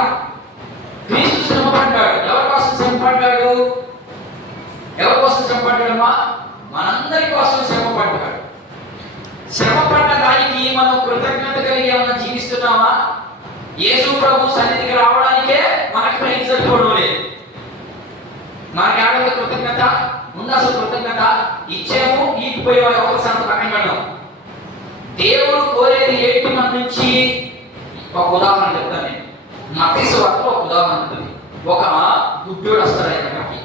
క్రీస్తు శ్రమ పడ్డాడు. ఎవరి కోసం శ్రమ పడ్డాడు? ఎవరి కోసం శ్రమ పడ్డాడమ్మా? మనందరి కోసం శ్రమ పడ్డాడు. శ్రమ పడ్డ దానికి మనం కృతజ్ఞత కలిగి ఏమన్నా జీవిస్తున్నామా? యేసు ప్రభు సన్నిధికి రావడానికే మనకి ప్రైజ్ సరిపోవడం లేదు. మనకి ఆడవాళ్ళ కృతజ్ఞత ముందు, అసలు కృతజ్ఞత ఇచ్చాము, ఈగిపోయే వాళ్ళు ఒకసారి పక్కన పెడదాం. దేవుడు కోరేది ఏంటి మన నుంచి? ఒక ఉదాహరణ చెప్తాను నేను. మత్తయి సువార్తలో ఒక ఉదాహరణ ఉంటుంది. ఒక గుడ్డోడు వస్తాడు ఆయన దగ్గరికి.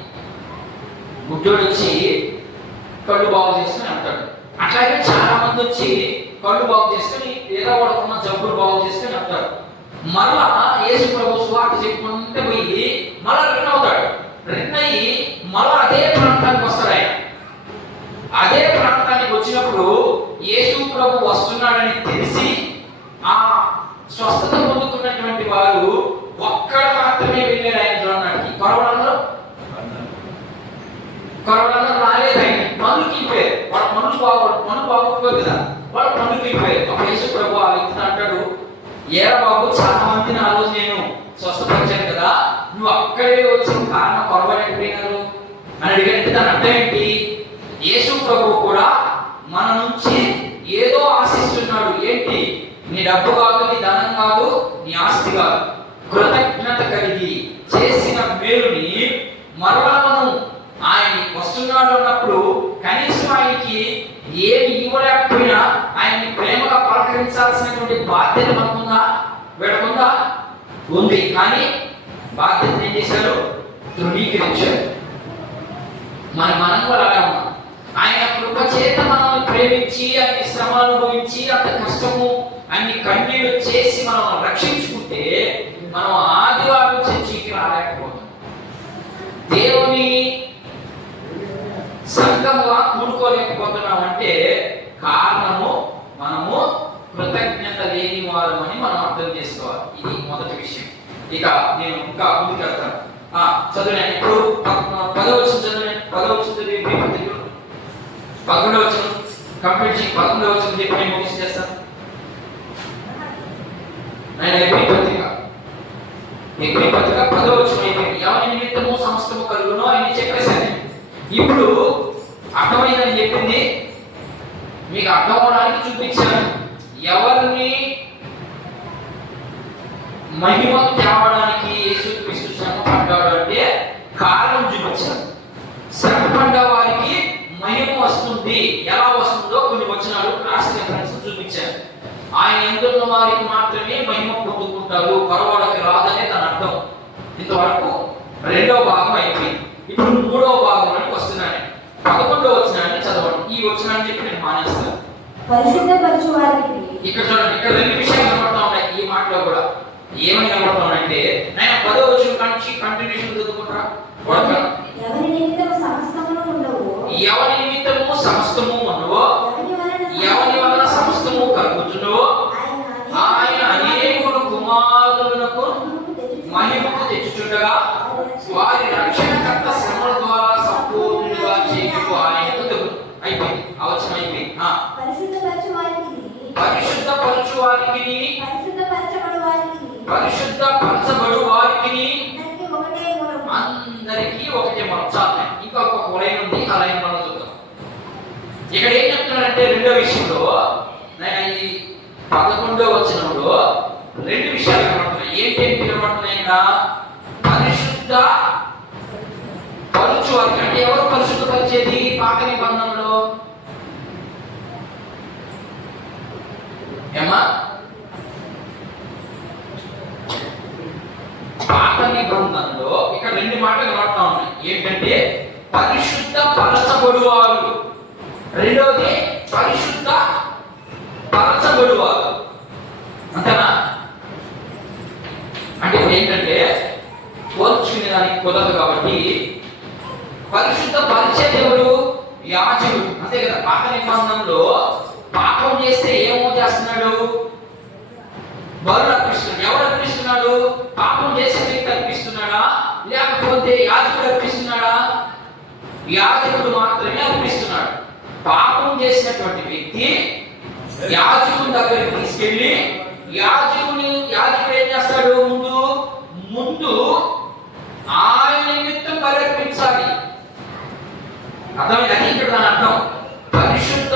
గుడ్డోడు వచ్చి కళ్ళు బాగు చేసుకుని అంటాడు. అట్లాగే చాలా మంది వచ్చి కళ్ళు బాగు చేసుకుని ఏదో వాడుకున్న జబ్బులు బాగు చేసుకుని అంటారు. మళ్ళా యేసు ప్రభు సువార్త చెప్పుకుంటే పోయి మళ్ళా రిటర్న్ అవుతాడు. రిటర్న్ అయ్యి మళ్ళా అదే ప్రాంతానికి వస్తాడు ఆయన. అదే ప్రాంతానికి వచ్చినప్పుడు యేసు ప్రభు వస్తున్నాడని తెలిసి ఆ స్వస్థత పొందుతున్నటువంటి వారు ఒక్కడ మాత్రమే వెళ్ళారు ఆయన చూడడానికి. కొరవడంలో రాలేదు ఆయన. పనులు కింపారు. వాళ్ళ పనులు బాగోకపోయారు కదా, వాళ్ళ పనులు కింపారు. యేసు ప్రభు ఆ వ్యక్తిని అంటాడు, ఏరా బాబు, చాలా మందిని ఆ రోజు నేను స్వస్థపరిచాను కదా, నువ్వు అక్కడే వచ్చిన కారణం కొరవలేకపోయినారు అని అడిగినట్టు దాని అర్థం ఏంటి? యేసు ప్రభు కూడా మన నుంచి ఏదో ఆశిస్తున్నాడు. ఏంటి? నీ డబ్బు కాదు, నీ ధనం కాదు, నీ ఆస్తి కాదు. కృతజ్ఞత కలిగి చేసిన మేలుని మరలా మనం ఆయన వస్తున్నాడు అన్నప్పుడు కనీసం ఆయనకి ఏమి ఇవ్వలేకపోయినా ఆయన్ని ప్రేమగా పలకరించాల్సినటువంటి బాధ్యత మనకుందా? వీడకుందా? ఉంది. కానీ బాధ్యత ఏం చేశారు? తృణీకరించారు. మనం కూడా అలాగే ఉన్నాం. ఆయన కృప చేత మనల్ని ప్రేమించి అన్ని శ్రమలు అనుభవించి అంత కష్టము అన్ని కన్నీళ్లు చేసి మనం రక్షించుకుంటే మనం ఆదివారం చర్చికి రాలేకపోతాం. దేవుని సంఘముగా కూడుకోలేకపోతున్నాం అంటే కారణము మనము కృతజ్ఞత లేని వారు అని మనం అర్థం చేసుకోవాలి. ఇది మొదటి విషయం. ఇక నేను ఇంకా ముందుకెళ్తాను. చదువు ఇప్పుడు 10వ చదివి 11వ కంప్లీట్ చేసి 11వ చెప్పి నేను ముగిసి చేస్తాను. నేను ఎగ్రీ పత్రిక 10వ అయిపోయింది. ఎవరి నిమిత్తము సమస్తము కలుగునో అని చెప్పేశాను. ఇప్పుడు అర్థమైందని చెప్పింది మీకు అర్థం అవడానికి చూపించాను. ఎవరిని మహిమ తేవడానికి యేసుక్రీస్తు శ్రమ పడ్డాడు అంటే కారణం చూపించాడు. శ్రమ పడ్డ వారికి మహిమ వస్తుంది. ఎలా వస్తుందో కొన్ని వచనాలు క్రాస్ రిఫరెన్స్ చూపించారు. ఆయన ఎందున్న వారికి మాత్రమే మహిమ పొందుకుంటారు, పరవాళ్ళకి రాదనే దాని అర్థం. ఇంతవరకు 2వ భాగం అయిపోయింది. ఇప్పుడు 3వ భాగంలోకి వస్తున్నాను. 11వ వచనాన్ని చదవండి. ఈ వచనాన్ని చెప్పి నేను మానేస్తాను. ఇక్కడ చూడండి, ఇక్కడ 2 విషయాలు కనబడతా ఉన్నాయి ఈ మాటలో కూడా. ఏమని కనబడతా ఉన్నాయంటే, నేను 10వ వచనం నుంచి కంటిన్యూషన్ చదువుకుంటా. ఎవరి నిమిత్తము సమస్తము ఉన్నవో, ఎవరి వలన సమస్తము కలుగుచున్నవో, ఆయన అనేకులు కుమారులకు మహిమకు తెచ్చుచుండగా వారి రక్షణకర్త శ్రమల ద్వారా సంపూర్ణులుగా చేయుటకు ఆయనకు తగు. అయిపోయింది. అవసరం అయిపోయింది. పరిశుద్ధపరచు వారికి పరిశుద్ధపరచబడు వారికి అందరికీ ఒకటే మొత్తం. ఇంకొక లైన్ ఉంది, ఆ లైన్ మనం చూద్దాం. ఇక్కడ ఏం చెప్తున్నాడంటే 2వ విషయంలో నేను ఈ 11వ వచనంలో 2 విషయాలు కనబడుతున్నాయి. ఏంటేంటి కనబడుతున్నాయి? పరిశుద్ధ పరచు వారికి అంటే ఎవరు పరిశుద్ధపరిచేది? పాత నిబంధనలో ఏమా? పాత నిబంధనలో ఇక్కడ 2 మాటలు కనబడతా ఉన్నాయి. ఏంటంటే పరిశుద్ధ పరచబడువారు, రెండోది పరిశుద్ధ పరచబడువారు. అంతేనా? అంటే ఏంటంటే పోల్చుకునే దానికి కుదరదు కాబట్టి పరిశుద్ధ పరిచేది ఎవరు? యాజకుడు. అంతే కదా. పాత నిబంధనలో పాపం చేస్తే ఏమో చేస్తున్నాడు? బలు అర్పిస్తున్నాడు. ఎవరు అర్పిస్తున్నాడు? పాపం చేసే వ్యక్తి అర్పిస్తున్నాడా, లేకపోతే యాజకుడు అర్పిస్తున్నాడా? యాజకుడు మాత్రమే అర్పిస్తున్నాడు. పాపం చేసినటువంటి వ్యక్తి యాజకుడి దగ్గరికి తీసుకెళ్ళి యాజకుడు ఏం చేస్తాడు? ముందు ఆయన నిమిత్తం బలర్పించాలి. అర్థమైంది? అది ఇక్కడ దాని అర్థం. పరిశుద్ధ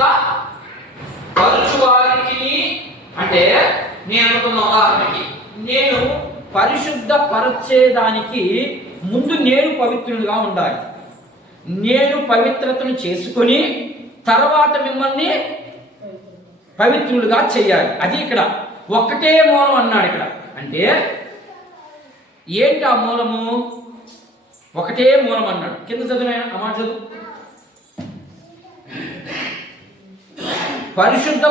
పరచు వారికి అంటే నేను అనుకున్న ఉదాహరణకి, నేను పరిశుద్ధ పరచేదానికి ముందు నేను పవిత్రులుగా ఉండాలి. నేను పవిత్రతను చేసుకొని తర్వాత మిమ్మల్ని పవిత్రులుగా చేయాలి. అది ఇక్కడ ఒక్కటే మూలం అన్నాడు. ఇక్కడ అంటే ఏంటి ఆ మూలము? ఒకటే మూలం అన్నాడు. కింద చదువు అమాట చదువు. పరిశుద్ధ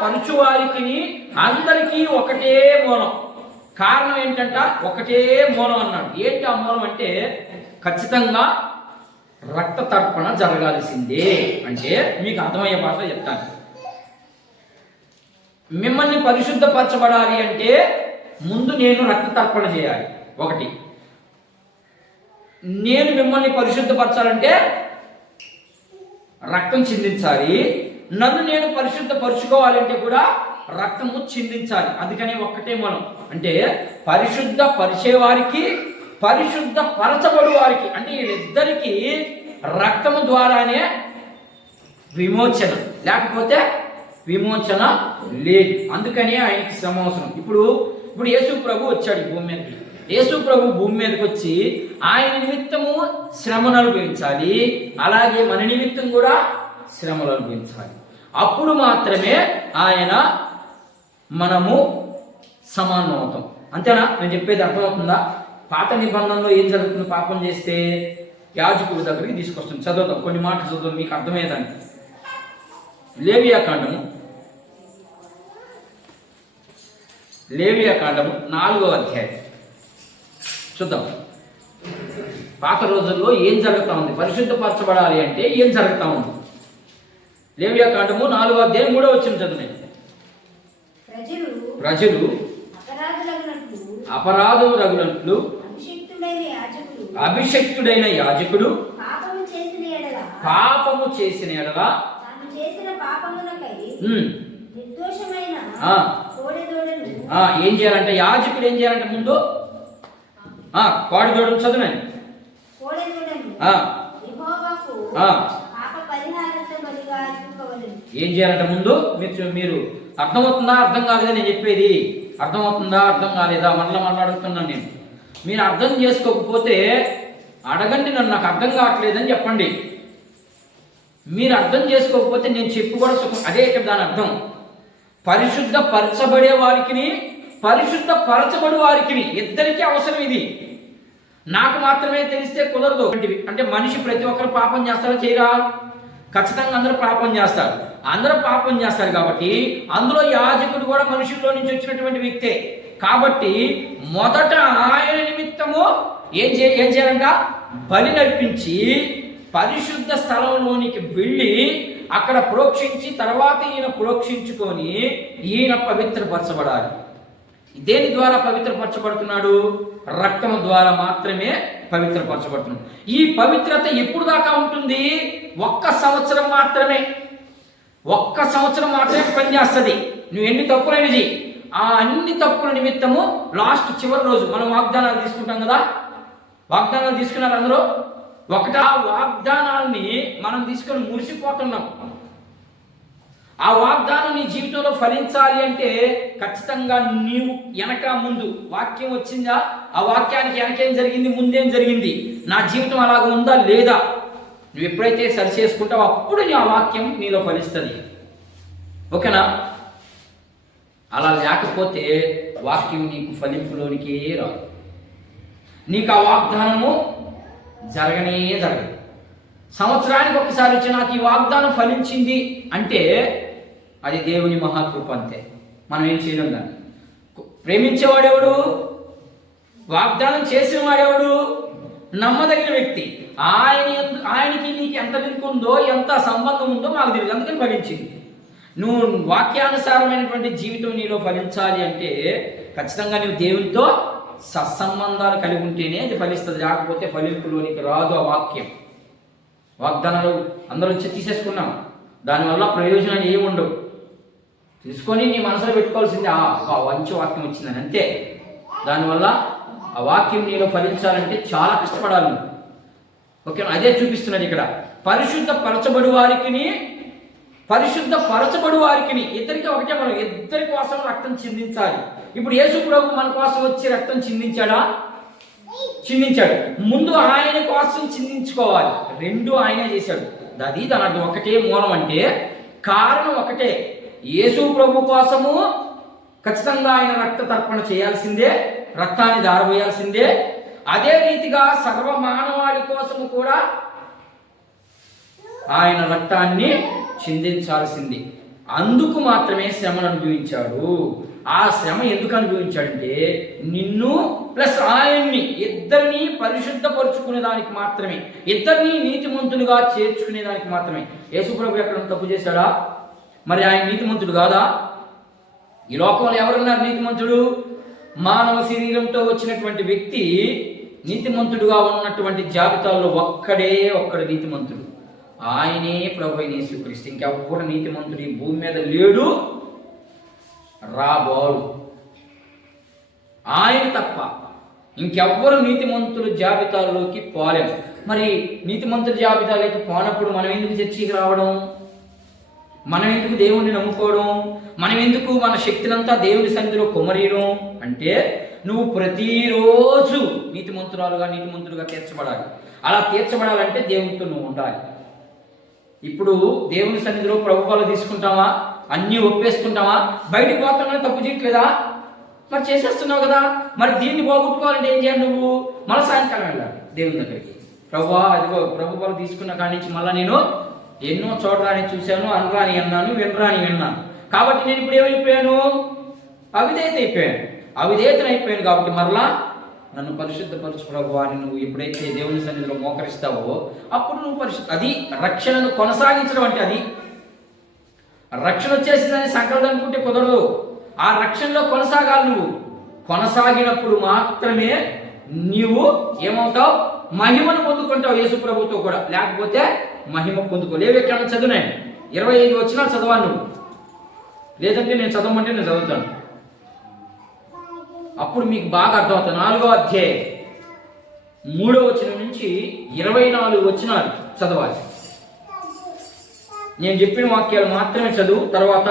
పరచువారికి అందరికీ ఒకటే మూలం. కారణం ఏంటంట? ఒకటే మూలం అన్నాడు. ఏంటి ఆ మూలం అంటే ఖచ్చితంగా రక్త తర్పణ జరగాల్సిందే. అంటే మీకు అర్థమయ్యే భాషలో చెప్తాను. మిమ్మల్ని పరిశుద్ధపరచబడాలి అంటే ముందు నేను రక్త తర్పణ చేయాలి. ఒకటి. నేను మిమ్మల్ని పరిశుద్ధపరచాలంటే రక్తం చిందించాలి. నన్ను నేను పరిశుద్ధపరచుకోవాలంటే కూడా రక్తము చిందించాలి. అందుకని ఒక్కటే మనం అంటే పరిశుద్ధ పరిచేవారికి, పరిశుద్ధ పరచబడు వారికి, అంటే వీళ్ళిద్దరికీ రక్తము ద్వారానే విమోచన, లేకపోతే విమోచన లేదు. అందుకని ఆయనకి శ్రమ అవసరం. ఇప్పుడు యేసు ప్రభు వచ్చాడు ఈ భూమి మీదకి. యేసు ప్రభు భూమి మీదకి వచ్చి ఆయన నిమిత్తము శ్రమను అనుభవించాలి, అలాగే మన నిమిత్తం కూడా శ్రమలు అనుభవించాలి. అప్పుడు మాత్రమే ఆయన మనము సమానం అవుతాం. అంతేనా? నేను చెప్పేది అర్థమవుతుందా? పాత నిబంధనలో ఏం జరుగుతుంది? పాపం చేస్తే యాజకుడి దగ్గరికి తీసుకొస్తుంది. చదువుతాం, కొన్ని మాటలు చదువుతాం, మీకు అర్థమయ్యేదానికి. లేవియాకాండము 4వ అధ్యాయం చూద్దాం. పాత రోజుల్లో ఏం జరుగుతూ ఉంది, పరిశుద్ధపరచబడాలి అంటే ఏం జరుగుతూ ఉంది? లేవియాకాండము 4వ అధ్యాయం 3వ వచనం చదువునే. ప్రజలు అపరాధం రగులట్లు అభిషక్తుడైన యాజకుడు పాపము చేసిన ఎడల ఏం చేయాలంటే, యాజకుడు ఏం చేయాలంటే ముందు కోడెదూడను చదువునండి. ఏం చేయాలంటే ముందు మీరు అర్థమవుతుందా అర్థం కాలేదా నేను చెప్పేది? అర్థమవుతుందా అర్థం కాలేదా? మళ్ళీ అడుగుతున్నాను నేను. మీరు అర్థం చేసుకోకపోతే అడగండి నన్ను, నాకు అర్థం కావట్లేదని చెప్పండి. మీరు అర్థం చేసుకోకపోతే నేను చెప్పు కూడా అదే ఇక్కడ దాని అర్థం. పరిశుద్ధ పరచబడే వారికి, పరిశుద్ధ పరచబడి వారికి ఇద్దరికీ అవసరం ఇది. నాకు మాత్రమే తెలిస్తే కుదరదు. అంటే మనిషి ప్రతి ఒక్కరు పాపం చేస్తారో చేయరా? ఖచ్చితంగా అందరూ పాపం చేస్తారు. అందరూ పాపం చేస్తారు కాబట్టి అందులో యాజకుడు కూడా మనుషుల్లో నుంచి వచ్చినటువంటి వ్యక్తే. కాబట్టి మొదట ఆయన నిమిత్తము ఏం చేయాలంట? బలి నర్పించి పరిశుద్ధ స్థలంలోనికి వెళ్ళి అక్కడ ప్రోక్షించి తర్వాత ఈయన ప్రోక్షించుకొని ఈయన పవిత్రపరచబడాలి. దేని ద్వారా పవిత్రపరచబడుతున్నాడు? రక్తము ద్వారా మాత్రమే పవిత్రపరచబడుతున్నాడు. ఈ పవిత్రత ఎప్పుడు దాకా ఉంటుంది? 1 సంవత్సరం మాత్రమే. 1 సంవత్సరం మాత్రమే పనిచేస్తుంది. నువ్వు ఎన్ని తప్పులైన చెయ్యి, ఆ అన్ని తప్పుల నిమిత్తము చివరి రోజు మనం వాగ్దానాలు తీసుకుంటాం కదా. వాగ్దానాలు తీసుకున్నారు అందరూ. ఆ వాగ్దానాల్ని మనం తీసుకొని మురిసిపోతున్నాం. ఆ వాగ్దానం నీ జీవితంలో ఫలించాలి అంటే ఖచ్చితంగా నీవు వెనక ముందు వాక్యం వచ్చిందా, ఆ వాక్యానికి వెనకేం జరిగింది, ముందేం జరిగింది, నా జీవితం అలాగ ఉందా లేదా, నువ్వు ఎప్పుడైతే సరి చేసుకుంటావో అప్పుడు నీ ఆ వాక్యం నీలో ఫలిస్తుంది. ఓకేనా? అలా లేకపోతే వాక్యం నీకు ఫలింపులోనికి రాదు. నీకు ఆ వాగ్దానము జరగదు. సంవత్సరానికి ఒకసారి వచ్చి నాకు ఈ వాగ్దానం ఫలించింది అంటే అది దేవుని మహాకృప అంతే. మనం ఏం చేయలేం దాన్ని. ప్రేమించేవాడెవడు? వాగ్దానం చేసిన వాడెవడు? నమ్మదగిన వ్యక్తి. ఆయనకి నీకు ఎంత లింక్ ఉందో, ఎంత సంబంధం ఉందో మాకు తెలియదు, అందుకని ఫలించింది. నువ్వు వాక్యానుసారమైనటువంటి జీవితం నీలో ఫలించాలి అంటే ఖచ్చితంగా నువ్వు దేవునితో సత్సంబంధాలు కలిగి ఉంటేనే అది ఫలిస్తుంది. లేకపోతే ఫలింపులోనికి రాదు ఆ వాక్యం. వాగ్దానాలు అందరూ వచ్చి తీసేసుకున్నాం, దానివల్ల ప్రయోజనాలు ఏమి ఉండవు. తీసుకొని నీ మనసులో పెట్టుకోవాల్సింది ఆ మంచి వాక్యం వచ్చిందని, అంతే. దానివల్ల ఆ వాక్యం నీలో ఫలించాలంటే చాలా కష్టపడాలి. ఓకే, అదే చూపిస్తున్నాడు ఇక్కడ. పరిశుద్ధ పరచబడి వారికి, పరిశుద్ధ పరచబడి వారికి ఇద్దరికి ఒకటే. మనం ఇద్దరి కోసం రక్తం చిందించాలి. ఇప్పుడు యేసు ప్రభు మన కోసం వచ్చి రక్తం చిందించాడా? చిందించాడు. ముందు ఆయన కోసం చిందించుకోవాలి. రెండు ఆయనే చేశాడు. అది దాని అర్థం ఒకటే. మూలం అంటే కారణం ఒకటే. యేసు ప్రభు కోసము ఖచ్చితంగా ఆయన రక్త తర్పణ చేయాల్సిందే, రక్తాన్ని దారబోయాల్సిందే. అదే రీతిగా సర్వ మానవాళి కోసము కూడా ఆయన రక్తాన్ని చిందించాల్సింది. అందుకు మాత్రమే శ్రమను అనుభవించాడు. ఆ శ్రమ ఎందుకు అనుభవించాడంటే నిన్ను ప్లస్ ఆయన్ని ఇద్దరిని పరిశుద్ధపరుచుకునే దానికి మాత్రమే, ఇద్దరిని నీతిమంతులుగా చేర్చుకునే దానికి మాత్రమే. యేసుప్రభు ఎక్కడ తప్పు చేశాడా? మరి ఆయన నీతిమంతుడు కాదా? ఈ లోకంలో ఎవరున్నారు నీతిమంతుడు? మానవ శరీరంతో వచ్చినటువంటి వ్యక్తి నీతిమంతుడుగా ఉన్నటువంటి జాబితాలో ఒక్కడు నీతిమంతుడు. ఆయనే ప్రభు అయిన యేసుక్రీస్తు. ఇంకెవ్వరు నీతిమంతుడు ఈ భూమి మీద లేడు, రాబోడు. ఆయన తప్ప ఇంకెవ్వరు నీతిమంతుల జాబితాలోకి పోలేము. మరి నీతిమంతుల జాబితాలోకి పోనప్పుడు మనం ఎందుకు చర్చికి రావడం? మనం ఎందుకు దేవుణ్ణి నమ్ముకోవడం? మనం ఎందుకు మన శక్తినంతా దేవుని సన్నిధిలో కుమరీయడం? అంటే నువ్వు ప్రతిరోజు నీతిమంతుడుగా తీర్చబడాలి. అలా తీర్చబడాలంటే దేవునితో నువ్వు ఉండాలి. ఇప్పుడు దేవుని సన్నిధిలో ప్రభుత్వాలు తీసుకుంటావా? అన్నీ ఒప్పేసుకుంటావా? బయటికి పోతామని తప్పు చేయట్లేదా? మరి చేసేస్తున్నావు కదా. మరి దీన్ని పోగొట్టుకోవాలంటే ఏం చేయాలి? నువ్వు మళ్ళీ సాయంకాలం వెళ్ళాలి దేవుని దగ్గరికి. ప్రభువా, అదిగో ప్రభుత్వాలు తీసుకున్న కాడి నుంచి మళ్ళీ నేను ఎన్నో చూడరాని చూశాను, అనరాని అన్నాను, వినరాని విన్నాను. కాబట్టి నేను ఇప్పుడు ఏమైపోయాను? అవిధేయతనైపోయాను. కాబట్టి మరలా నన్ను పరిశుద్ధపరచు ప్రభువా అని నువ్వు ఎప్పుడైతే దేవుని సన్నిధిలో మోకరిస్తావో అప్పుడు నువ్వు అది రక్షణను కొనసాగించడం. అంటే అది రక్షణ వచ్చేసిందని సంకల్పం అనుకుంటే కుదరదు. ఆ రక్షణలో కొనసాగాలి. నువ్వు కొనసాగినప్పుడు మాత్రమే నీవు ఏమవుతావు? మహిమను పొందుకుంటావు యేసు ప్రభుతో కూడా. లేకపోతే మహిమ పొందుకో. లేవెక్కడ చదువునాయి 25 వచనాలు చదవాలి నువ్వు. లేదంటే నేను చదవమంటే నేను చదువుతాను. అప్పుడు మీకు బాగా అర్థమవుతుంది. 4వ అధ్యాయం 3వ వచనం నుంచి 24 వచనాలు చదవాలి. నేను చెప్పిన వాక్యాలు మాత్రమే చదువు. తర్వాత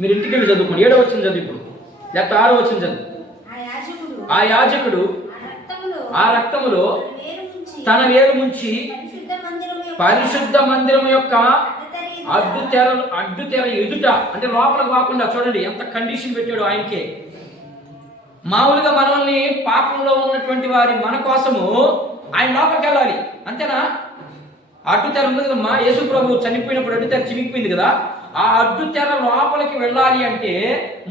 మీరు ఇంటికి వెళ్ళి చదువుకోండి. 7వ వచనం చదువు ఇప్పుడు, లేకపోతే 6వ వచనం చదువు. ఆ యాజకుడు ఆ రక్తములో తన వేలు ముంచి పరిశుద్ధ మందిరం యొక్క అడ్డు తెర ఎదుట, అంటే లోపలికి కాకుండా, చూడండి ఎంత కండిషన్ పెట్టాడు ఆయనకే. మామూలుగా మనల్ని పాపంలో ఉన్నటువంటి వారి మన కోసము ఆయన లోపలికి వెళ్ళాలి, అంతేనా? అడ్డు తెర ఉంది కదమ్మా, యేసు ప్రభు చనిపోయినప్పుడు అడ్డు తెర చినిగిపోయింది కదా. ఆ అడ్డు తెర లోపలికి వెళ్ళాలి అంటే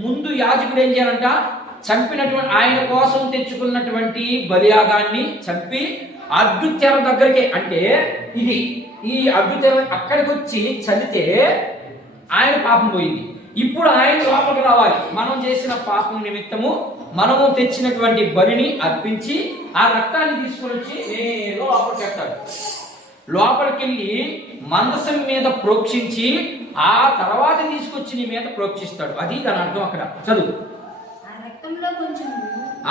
ముందు యాజకుడు ఏం చేయాలంట? చంపినటువంటి ఆయన కోసం తెచ్చుకున్నటువంటి బలియాగాన్ని చంపి అడ్డు తెర దగ్గరికి, అంటే ఇది ఈ అడ్డు తెర అక్కడికి వచ్చి చదివితే ఆయన పాపం పోయింది. ఇప్పుడు ఆయన లోపలికి రావాలి. మనం చేసిన పాపం నిమిత్తము మనము తెచ్చినటువంటి బలిని అర్పించి ఆ రక్తాన్ని తీసుకుని వచ్చి నేను లోపలికి వెళ్తాడు. లోపలికి వెళ్ళి మందసం మీద ప్రోక్షించి ఆ తర్వాత తీసుకొచ్చి నీ మీద ప్రోక్షిస్తాడు. అది దాని అర్థం. అక్కడ చదువు.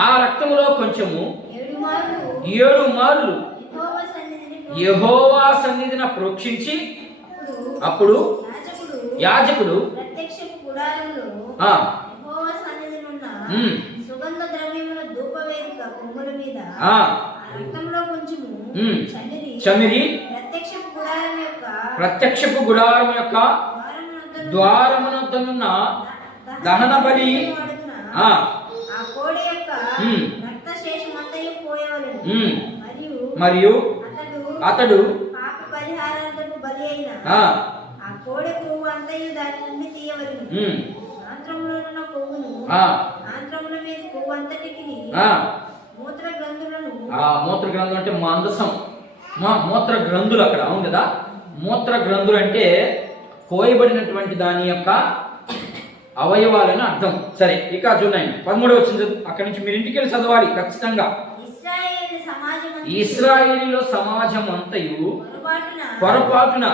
ఆ రక్తములో కొంచెము 7 మార్లు యెహోవా సన్నిధిని ప్రోక్షించి అప్పుడు యాజకుడు సుగంధ ద్రవ్యముల ధూపవేదిక కొమ్ముల మీద రక్తంలో కొంచెము చమిరి ప్రత్యక్షపు గుడారం యొక్క ద్వారమునొద్దనున్న దహన బలి ఆ కోడి యొక్క రక్త శేషమంతయు పోయవలెను. మరియు అతడు పాప పరిహారార్థపు బలి అయిన ఆ కోడి కొవ్వు అంతయు దాని నుండి తీయవలెను. ఆంత్రములో ఉన్న కొవ్వును ఆంత్రముల మీద కొవ్వు అంతటికి మూత్ర గ్రంథులను, మూత్ర గ్రంథులు అంటే మందసం, మూత్ర గ్రంథులు అక్కడ అవును కదా. మూత్ర గ్రంథులు అంటే కోయబడినటువంటి దాని యొక్క అవయవాలని అర్థం. సరే, ఇక చూడండి 13వ వచనం చదువు. అక్కడి నుంచి మీరు ఇంటికి వెళ్ళి చదవాలి ఖచ్చితంగా. ఇశ్రాయేలీలో సమాజం అంతయు పొరపాటున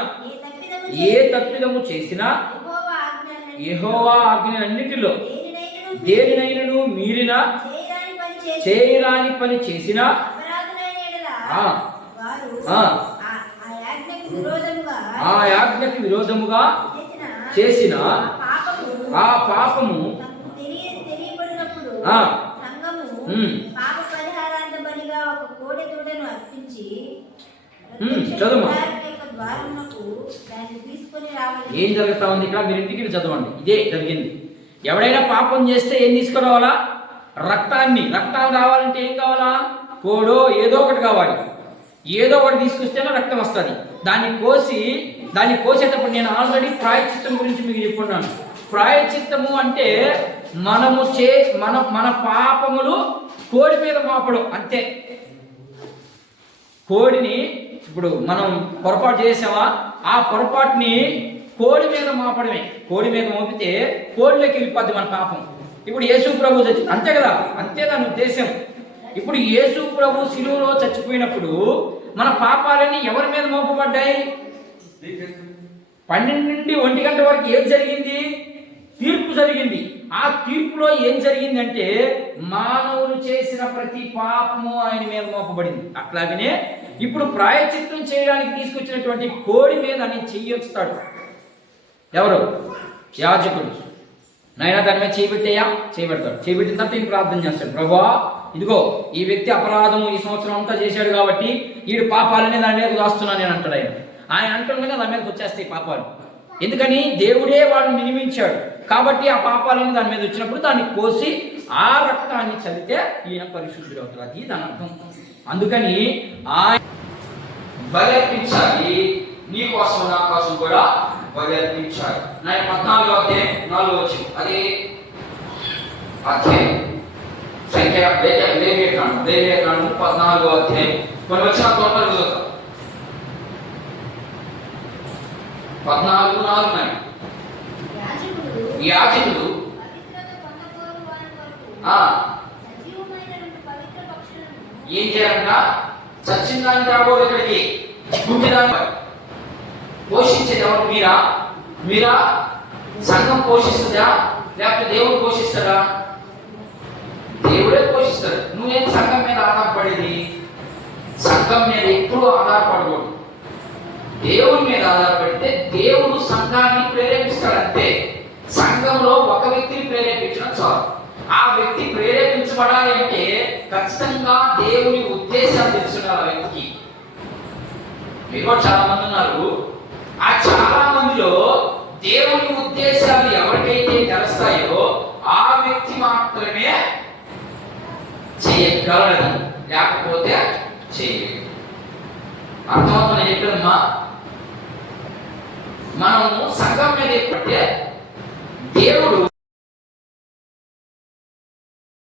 ఏ తప్పిదము చేసినా యెహోవా ఆజ్ఞలన్నిటిలో దేనినైనను మీరిన చేయరాని పని చేసినా ఆ ఆజ్ఞకు విరోధముగా చేసిన ఆ పాపము ఏం జరుగుతా ఉంది ఇక్కడ? మీరు ఇంటికి చదవండి. ఇదే జరిగింది. ఎవడైనా పాపం చేస్తే ఏం తీసుకురావాలా? రక్తాన్ని రావాలంటే ఏం కావాలా? కోడో ఏదో ఒకటి కావాలి. ఏదో ఒకటి తీసుకొస్తేనే రక్తం వస్తుంది. దాన్ని కోసేటప్పుడు నేను ఆల్రెడీ ప్రాయశ్చిత్తం గురించి మీకు చెప్పుకున్నాను. ప్రాయశ్చిత్తము అంటే మన పాపములు కోడి మీద మోపడం అంతే. కోడిని ఇప్పుడు మనం పొరపాటు చేసామా, ఆ పొరపాటుని కోడి మీద మోపడమే. కోడి మీద మోపితే కోడిలోకి వెళ్ళిపోద్ది మన పాపం. ఇప్పుడు యేసు ప్రభు అంతే కదా, అంతే దాని ఉద్దేశం. ఇప్పుడు యేసు ప్రభు శిలువలో చచ్చిపోయినప్పుడు మన పాపాలన్నీ ఎవరి మీద మోపబడ్డాయి? 12 నుండి 1 గంట వరకు ఏం జరిగింది? తీర్పు జరిగింది. ఆ తీర్పులో ఏం జరిగిందంటే మానవులు చేసిన ప్రతి పాపము ఆయన మీద మోపబడింది. అట్లాగనే ఇప్పుడు ప్రాయశ్చిత్తం చేయడానికి తీసుకొచ్చినటువంటి కోడి మీద ఆయన చెయ్యొస్తాడు. ఎవరు? యాజకుడు. నైనా దాని మీద చేయబెట్టేయా? చేయబెడతాడు. చేయబెట్టిన తర్వాత ఈయన ప్రార్థన చేస్తాడు, ప్రభువా ఇదిగో ఈ వ్యక్తి అపరాధం ఈ సంవత్సరం అంతా చేశాడు కాబట్టి వీడు పాపాలనే దాని మీద రాస్తున్నాను నేను అంటాడు. ఆయన అంటుండగా దాని మీదకి వచ్చేస్తాయి పాపాలు. ఎందుకని? దేవుడే వాడిని నియమించాడు కాబట్టి ఆ పాపాలని దాని మీద వచ్చినప్పుడు దాన్ని కోసి ఆ రక్తాన్ని చల్లితే ఈయన పరిశుద్ధుడు అవుతాడు. అది దాని అర్థం. అందుకని ఆయన బలి అర్పించాలి, నీ కోసం నా కోసం కూడా బలి అర్పించాలి. 14వ అధ్యాయం 4వ వచనం. అది అధ్యాయం సంఖ్య లేవియకాండం 14వ అధ్యాయం కొన్ని వచ్చిన తోటలు చదువుతాం. 14:4 యాజకుడు ఏం చేయాలంట? చచ్చిన దాన్ని రాబోదు ఇక్కడికి, గుడ్డిదాన్ని పోషించేది ఎవరు? మీరా సంఘం పోషిస్తుందా లేకపోతే దేవుడు పోషిస్తాడా? దేవుడే పోషిస్తాడు. నువ్వేం సంఘం మీద ఆధారపడేది? సంఘం మీద ఎప్పుడు ఆధారపడకూడదు, దేవుని మీద ఆధారపడితే దేవుడు సంఘాన్ని ప్రేరేపిస్తాడంతే. సంఘంలో ఒక వ్యక్తిని ప్రేరేపించడం చాలు. ఆ వ్యక్తి ప్రేరేపించబడాలి అంటే ఖచ్చితంగా దేవుని ఉద్దేశాలు తెలుసున్నారు ఆ వ్యక్తికి. మీరు చాలా మంది ఉన్నారు, ఆ చాలా మందిలో దేవుని ఉద్దేశాలు ఎవరికైతే తెలుస్తాయో ఆ వ్యక్తి మాత్రమే చేయగలడు, లేకపోతే చేయలేదు. అర్థమవుతుందని చెప్పారమ్మా. మనము సంఘం మీద ఎప్పుడంటే దేవుడు